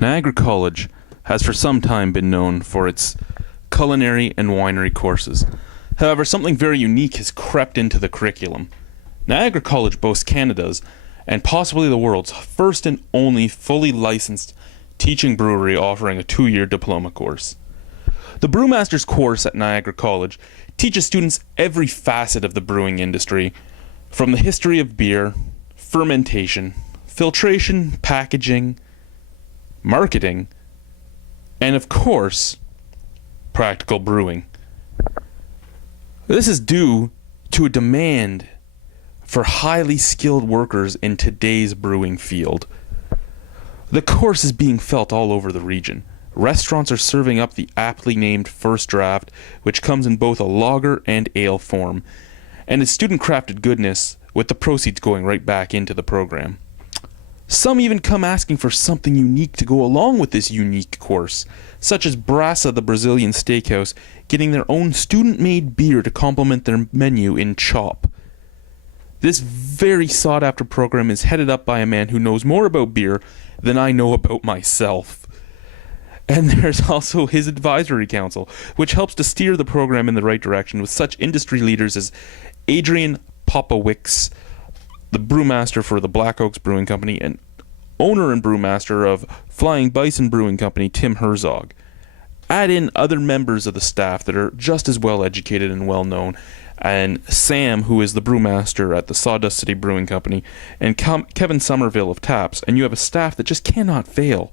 Niagara College has for some time been known for its culinary and winery courses. However, something very unique has crept into the curriculum. Niagara College boasts Canada's, and possibly the world's, first and only fully licensed teaching brewery offering a 2-year diploma course. The Brewmaster's course at Niagara College teaches students every facet of the brewing industry, from the history of beer, fermentation, filtration, packaging, marketing, and of course, practical brewing. This is due to a demand for highly skilled workers in today's brewing field. The course is being felt all over the region. Restaurants are serving up the aptly named First Draft, which comes in both a lager and ale form, and is student-crafted goodness, with the proceeds going right back into the program. Some even come asking for something unique to go along with this unique course, such as Brasa, the Brazilian steakhouse, getting their own student-made beer to complement their menu in Chop. This very sought-after program is headed up by a man who knows more about beer than I know about myself. And there's also his advisory council, which helps to steer the program in the right direction with such industry leaders as Adrian Popowicz, the brewmaster for the Black Oaks Brewing Company, and owner and brewmaster of Flying Bison Brewing Company, Tim Herzog. Add in other members of the staff that are just as well educated and well known, and Sam, who is the brewmaster at the Sawdust City Brewing Company, and Kevin Somerville of Taps, and you have a staff that just cannot fail.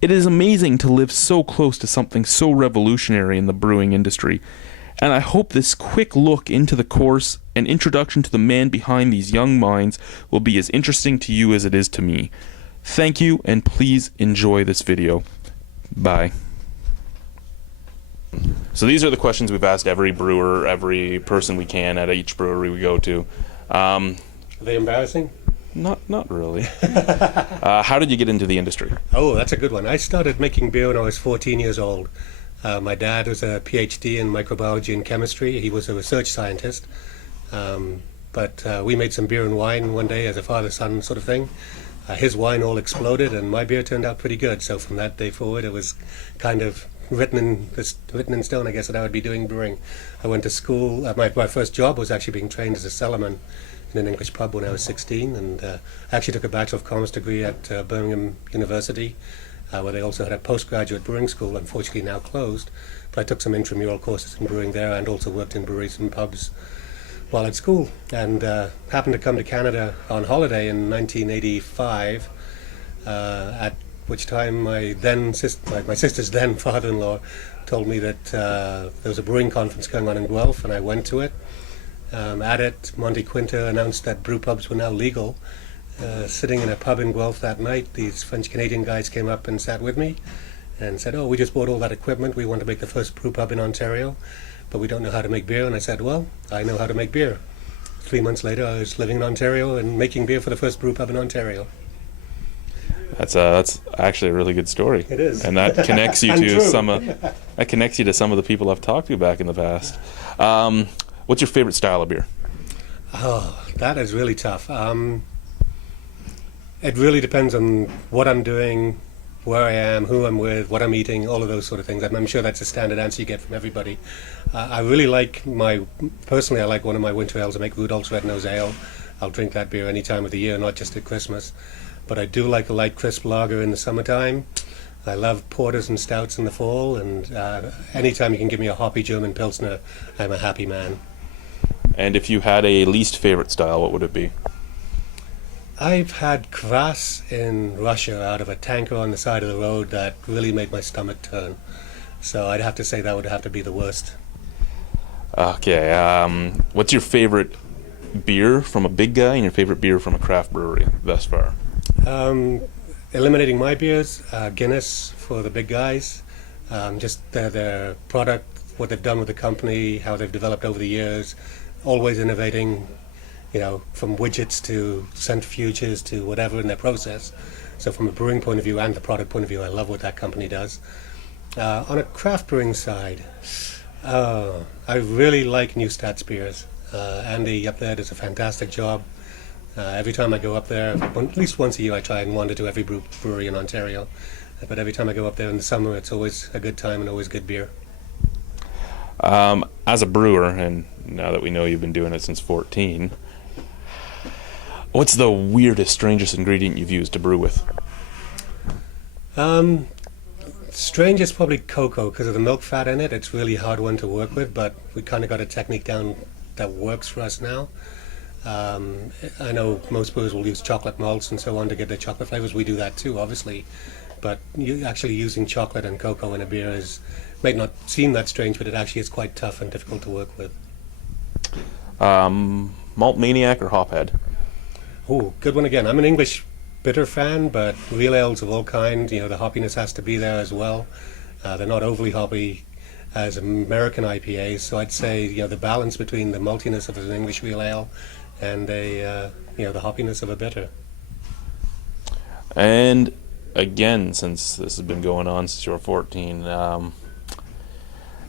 It is amazing to live so close to something so revolutionary in the brewing industry, and I hope this quick look into the course and introduction to the man behind these young minds will be as interesting to you as it is to me. Thank you, and please enjoy this video. Bye. So these are the questions we've asked every brewer, every person we can at each brewery we go to. Are they embarrassing? Not really. How did you get into the industry? Oh, that's a good one. I started making beer when I was 14 years old. My dad was a PhD in microbiology and chemistry. He was a research scientist. But we made some beer and wine one day as a father-son sort of thing. His wine all exploded, and my beer turned out pretty good. So from that day forward, it was kind of written in stone, I guess, that I would be doing brewing. I went to school. My first job was actually being trained as a cellarman in an English pub when I was 16, and I actually took a Bachelor of Commerce degree at Birmingham University, where they also had a postgraduate brewing school, unfortunately now closed. But I took some intramural courses in brewing there, and also worked in breweries and pubs while at school, and happened to come to Canada on holiday in 1985, at which time my sister's then father-in-law told me that there was a brewing conference going on in Guelph, and I went to it. At it, Monty Quinter announced that brew pubs were now legal. Sitting in a pub in Guelph that night, these French-Canadian guys came up and sat with me and said, "Oh, we just bought all that equipment. We want to make the first brew pub in Ontario, but we don't know how to make beer." And I said, "Well, I know how to make beer." 3 months later, I was living in Ontario and making beer for the first brew pub in Ontario. That's actually a really good story. It is, and that connects you to true. some of the people I've talked to back in the past. What's your favorite style of beer? Oh, that is really tough. It really depends on what I'm doing, where I am, who I'm with, what I'm eating, all of those sort of things. I'm sure that's a standard answer you get from everybody. I really like personally, I like one of my winter ales. I make Rudolph's Red Nose Ale. I'll drink that beer any time of the year, not just at Christmas. But I do like a light, crisp lager in the summertime. I love porters and stouts in the fall, and anytime you can give me a hoppy German Pilsner, I'm a happy man. And if you had a least favorite style, what would it be? I've had kvass in Russia out of a tanker on the side of the road that really made my stomach turn. So I'd have to say that would have to be the worst. Okay, what's your favorite beer from a big guy and your favorite beer from a craft brewery thus far? Eliminating my beers, Guinness for the big guys. Just their product, what they've done with the company, how they've developed over the years, always innovating, from widgets to centrifuges to whatever in their process. So from a brewing point of view and the product point of view, I love what that company does. On a craft brewing side, I really like Neustadt beers. Andy up there does a fantastic job. Every time I go up there, at least once a year, I try and wander to every brewery in Ontario. But every time I go up there in the summer, it's always a good time and always good beer. As a brewer, and now that we know you've been doing it since 14, what's the weirdest, strangest ingredient you've used to brew with? Strangest probably cocoa because of the milk fat in it. It's really hard one to work with, but we kind of got a technique down that works for us now. I know most brewers will use chocolate malts and so on to get the chocolate flavors. We do that too, obviously. But actually using chocolate and cocoa in a beer might not seem that strange, but it actually is quite tough and difficult to work with. Malt Maniac or Hophead? Oh, good one again. I'm an English bitter fan, but real ales of all kinds, the hoppiness has to be there as well. They're not overly hoppy as American IPAs, so I'd say the balance between the maltiness of an English real ale and the hoppiness of a bitter. And again, since this has been going on since you were 14,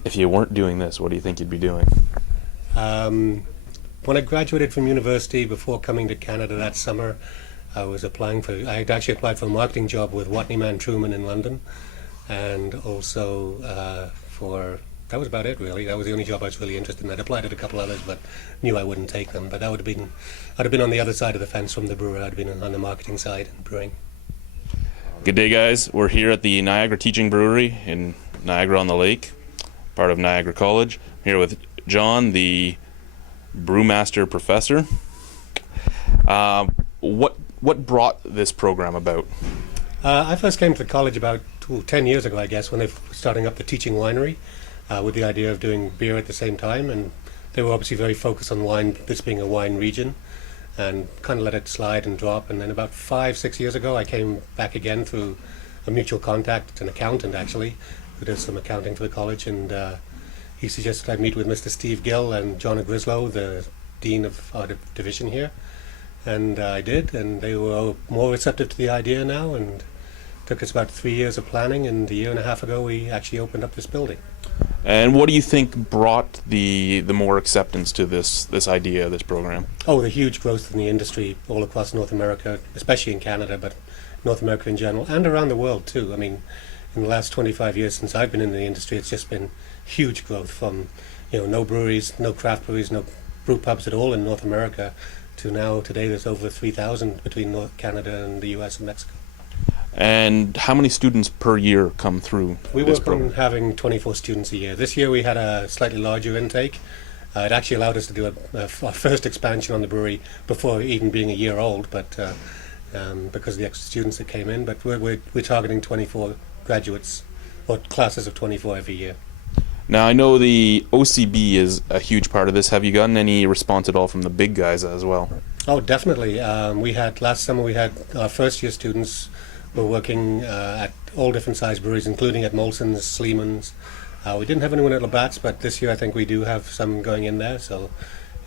if you weren't doing this, what do you think you'd be doing? When I graduated from university, before coming to Canada that summer, I had actually applied for a marketing job with Watney Man Truman in London, and also that was about it really. That was the only job I was really interested in. I'd applied at a couple others, but knew I wouldn't take them. But I'd have been on the other side of the fence from the brewer. I'd been on the marketing side and brewing. Good day, guys. We're here at the Niagara Teaching Brewery in Niagara-on-the-Lake, part of Niagara College. I'm here with Jon, the brewmaster professor. What brought this program about? I first came to the college about 10 years ago, I guess, when they were starting up the teaching winery with the idea of doing beer at the same time. And they were obviously very focused on wine, this being a wine region, and kind of let it slide and drop. And then about 5-6 years ago, I came back again through a mutual contact, an accountant actually, who does some accounting for the college. And he suggested I meet with Mr. Steve Gill and John Grislow, the dean of our division here. And I did, and they were more receptive to the idea now, and it took us about 3 years of planning, and a year and a half ago we actually opened up this building. And what do you think brought the more acceptance to this idea, this program? Oh, the huge growth in the industry all across North America, especially in Canada, but North America in general, and around the world too. I mean, in the last 25 years since I've been in the industry, it's just been huge growth from, no breweries, no craft breweries, no brew pubs at all in North America, to now, today, there's over 3,000 between North Canada and the US and Mexico. And how many students per year come through We this work program? on having 24 students a year. This year we had a slightly larger intake. It actually allowed us to do our first expansion on the brewery before even being a year old, but because of the extra students that came in. But we're targeting 24 graduates, or classes of 24 every year. Now, I know the OCB is a huge part of this. Have you gotten any response at all from the big guys as well? Oh, definitely. Last summer we had our first year students were working at all different size breweries, including at Molson's, Sleeman's. We didn't have anyone at Labatt's, but this year I think we do have some going in there. So,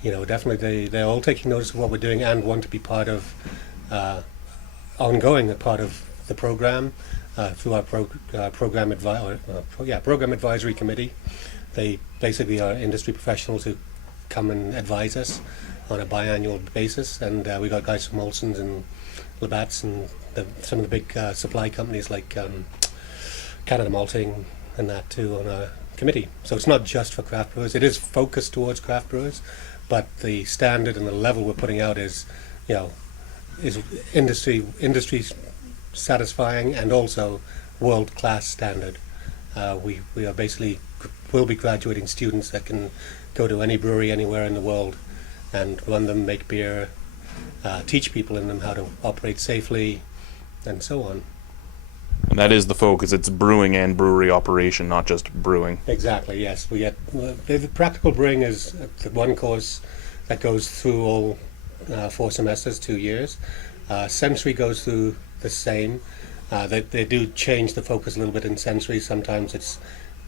definitely they're all taking notice of what we're doing and want to be part of, ongoing a part of the program. Through our program advisory committee. They basically are industry professionals who come and advise us on a biannual basis, and we got guys from Molson's and Labatt's and some of the big supply companies like Canada Malting and that too on our committee. So it's not just for craft brewers. It is focused towards craft brewers, but the standard and the level we're putting out is industry satisfying and also world-class standard. We are basically will be graduating students that can go to any brewery anywhere in the world and run them, make beer, teach people in them how to operate safely, and so on. And that is the focus. It's brewing and brewery operation, not just brewing. Exactly, yes. We get the practical brewing is the one course that goes through all 4 semesters, 2 years. Sensory goes through the same. They do change the focus a little bit in sensory. Sometimes it's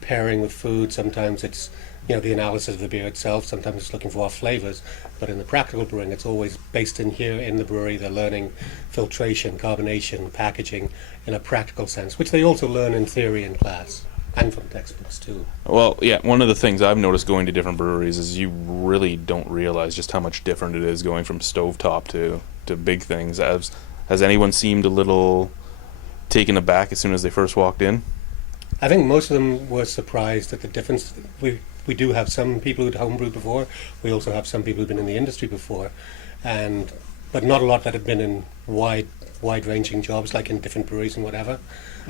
pairing with food, sometimes it's the analysis of the beer itself, sometimes it's looking for our flavors. But in the practical brewing, it's always based in here in the brewery. They're learning filtration, carbonation, packaging in a practical sense, which they also learn in theory in class and from textbooks too. Well, yeah, one of the things I've noticed going to different breweries is you really don't realize just how much different it is going from stovetop to to big things. Has anyone seemed a little taken aback as soon as they first walked in? I think most of them were surprised at the difference. We do have some people who'd homebrewed before. We also have some people who've been in the industry before, but not a lot that had been in wide-ranging jobs, like in different breweries and whatever.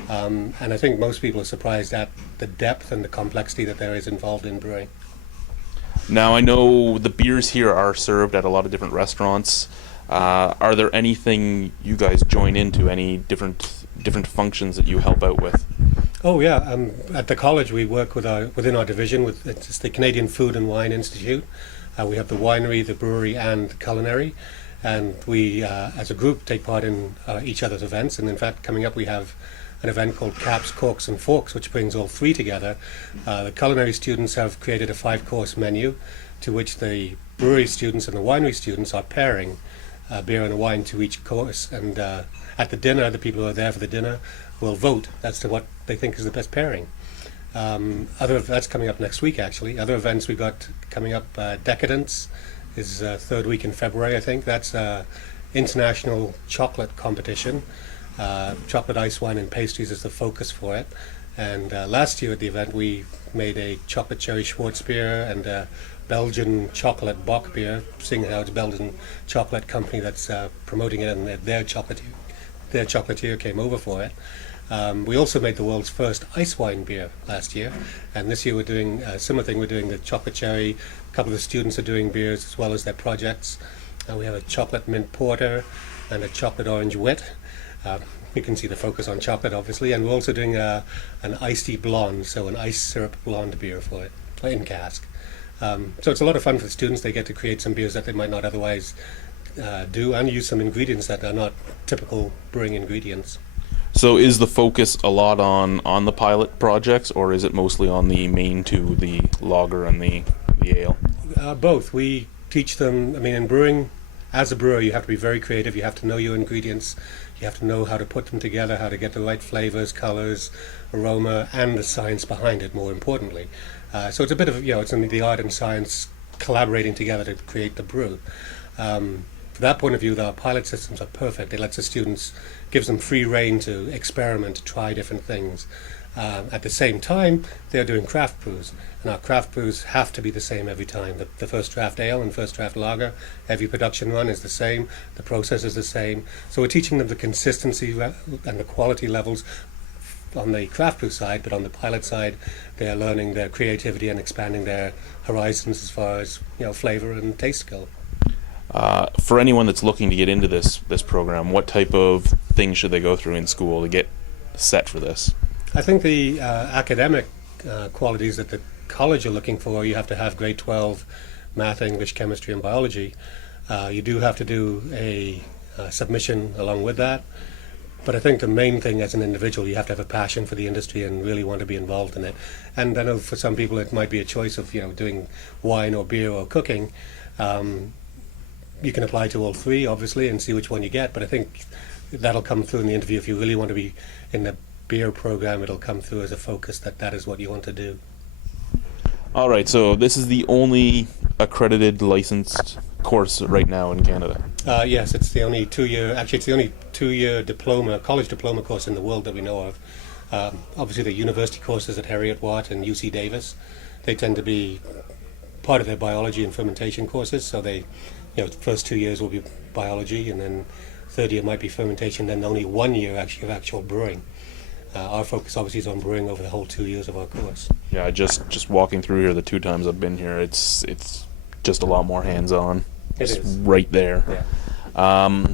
And I think most people are surprised at the depth and the complexity that there is involved in brewing. Now, I know the beers here are served at a lot of different restaurants. Are there anything you guys join into, any different functions that you help out with? Oh yeah, at the college we work within our division it's the Canadian Food and Wine Institute. We have the winery, the brewery, and the culinary, and we as a group take part in each other's events. And in fact, coming up we have an event called Caps, Corks and Forks, which brings all three together. The culinary students have created a 5-course menu to which the brewery students and the winery students are pairing beer and wine to each course. And at the dinner, the people who are there for the dinner will vote as to what they think is the best pairing. That's coming up next week, actually. Other events we've got coming up, Decadence is third week in February, I think. That's international chocolate competition. Chocolate, ice, wine, and pastries is the focus for it. And last year at the event, we made a chocolate cherry Schwarzbier and a Belgian chocolate Bock beer, seeing how it's a Belgian chocolate company that's promoting it, and their chocolatier came over for it. We also made the world's first ice wine beer last year, and this year we're doing a similar thing. We're doing the chocolate cherry. A couple of the students are doing beers as well as their projects. We have a chocolate mint porter and a chocolate orange wit. You can see the focus on chocolate, obviously, and we're also doing an iced tea blonde, so an ice syrup blonde beer for it, in cask. So it's a lot of fun for the students. They get to create some beers that they might not otherwise do, and use some ingredients that are not typical brewing ingredients. So is the focus a lot on the pilot projects, or is it mostly on the main two, the lager and the ale? Both. We teach them, in brewing, as a brewer, you have to be very creative. You have to know your ingredients. You have to know how to put them together, how to get the right flavors, colors, aroma, and the science behind it, more importantly. So it's a bit of, it's the art and science collaborating together to create the brew. From that point of view, our pilot systems are perfect. It lets the students, gives them free rein to experiment, to try different things. At the same time, they're doing craft brews, and our craft brews have to be the same every time. The first draft ale and first draft lager, every production run is the same, the process is the same. So we're teaching them the consistency and the quality levels on the craft brew side, but on the pilot side, they're learning their creativity and expanding their horizons as far as flavor and taste go. For anyone that's looking to get into this program, what type of things should they go through in school to get set for this? I think the academic qualities that the college are looking for, you have to have grade 12 math, English, chemistry, and biology. You do have to do a submission along with that. But I think the main thing as an individual, you have to have a passion for the industry and really want to be involved in it. And I know for some people it might be a choice of doing wine or beer or cooking. You can apply to all three, obviously, and see which one you get. But I think that'll come through in the interview. If you really want to be in the beer program, it'll come through as a focus that is what you want to do. All right, so this is the only accredited licensed course right now in Canada. Yes, it's the only two-year diploma, college diploma course in the world that we know of. Obviously, the university courses at Heriot-Watt and UC Davis, they tend to be part of their biology and fermentation courses. So they, the first 2 years will be biology, and then third year might be fermentation. Then only 1 year actually of actual brewing. Our focus obviously is on brewing over the whole 2 years of our course. Yeah, just walking through here the 2 times I've been here, it's just a lot more hands-on. It is right there. Yeah.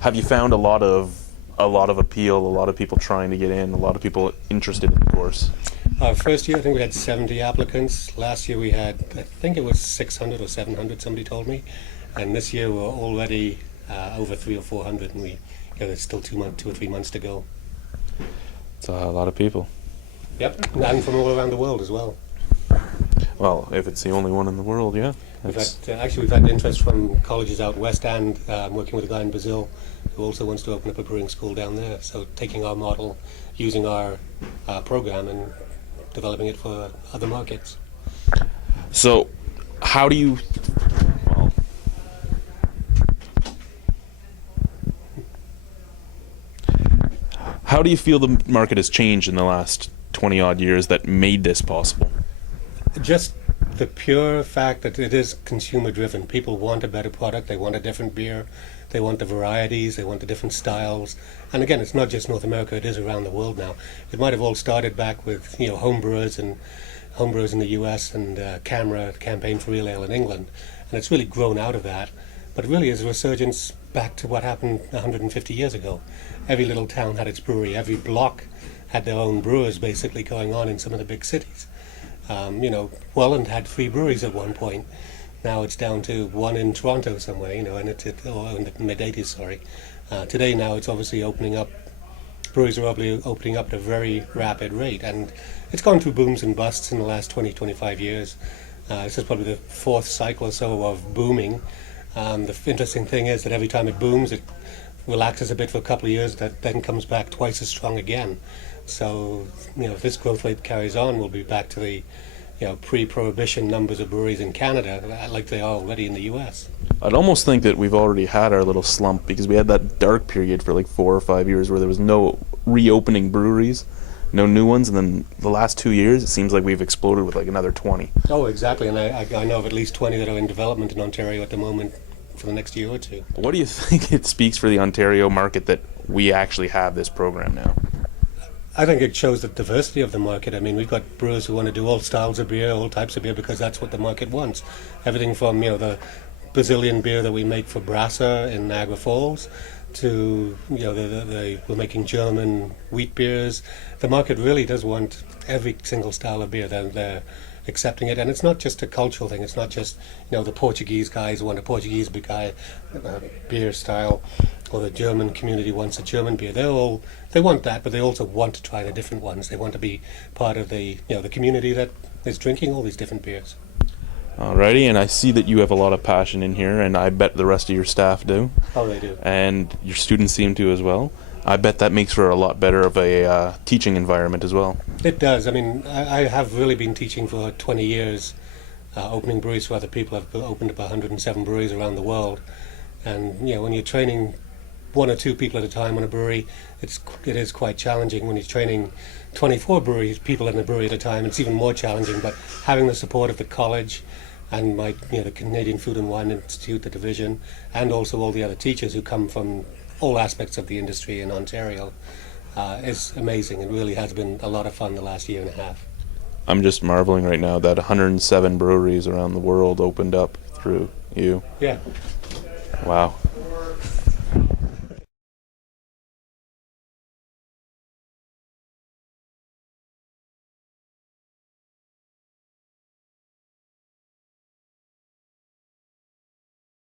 Have you found a lot of appeal, a lot of people trying to get in, a lot of people interested in the course? First year, I think we had 70 applicants. Last year we had, I think it was 600 or 700, somebody told me. And this year we're already over 300 or 400, and there's still 2 or 3 months to go. It's a lot of people. Yep, and from all around the world as well. Well, if it's the only one in the world, yeah. We've had interest from colleges out west, and working with a guy in Brazil who also wants to open up a brewing school down there. So taking our model, using our program, and developing it for other markets. So, how do you? Well, How do you feel the market has changed in the last 20 odd years that made this possible? Just the pure fact that it is consumer driven. People want a better product, they want a different beer, they want the varieties, they want the different styles. And again, it's not just North America, it is around the world now. It might have all started back with homebrewers in the US and CAMRA, Campaign for Real Ale in England. And it's really grown out of that. But it really is a resurgence back to what happened 150 years ago. Every little town had its brewery, every block had their own brewers basically going on in some of the big cities. Welland had 3 breweries at one point. Now it's down to 1 in Toronto somewhere, and or in the mid-80s, sorry. Today now it's obviously opening up. Breweries are opening up at a very rapid rate, and it's gone through booms and busts in the last 20, 25 years. This is probably the 4th cycle or so of booming. The interesting thing is that every time it booms, it relaxes a bit for a couple of years, that then comes back twice as strong again. So, if this growth rate carries on, we'll be back to the pre-prohibition numbers of breweries in Canada, like they are already in the US. I'd almost think that we've already had our little slump, because we had that dark period for like 4 or 5 years where there was no reopening breweries, no new ones, and then the last 2 years it seems like we've exploded with like another 20. Oh, exactly, and I know of at least 20 that are in development in Ontario at the moment for the next year or two. What do you think it speaks for the Ontario market that we actually have this program now? I think it shows the diversity of the market. I mean, we've got brewers who want to do all styles of beer, all types of beer, because that's what the market wants. Everything from, the Brazilian beer that we make for Brasser in Niagara Falls to, we're making German wheat beers. The market really does want every single style of beer. They're accepting it, and it's not just a cultural thing. It's not just, the Portuguese guys want a Portuguese beer style, or the German community wants a German beer. They want that, but they also want to try the different ones. They want to be part of the the community that is drinking all these different beers. Alrighty, and I see that you have a lot of passion in here, and I bet the rest of your staff do. Oh, they do. And your students seem to as well. I bet that makes for a lot better of a teaching environment as well. It does. I mean, I have really been teaching for 20 years, opening breweries for other people. I've opened up 107 breweries around the world. And, when you're training 1 or 2 people at a time in a brewery, it is quite challenging. When you're training 24 people in a brewery at a time, it's even more challenging. But having the support of the college and the Canadian Food and Wine Institute, the division, and also all the other teachers who come from all aspects of the industry in Ontario, is amazing. It really has been a lot of fun the last year and a half. I'm just marveling right now that 107 breweries around the world opened up through you. Yeah. Wow.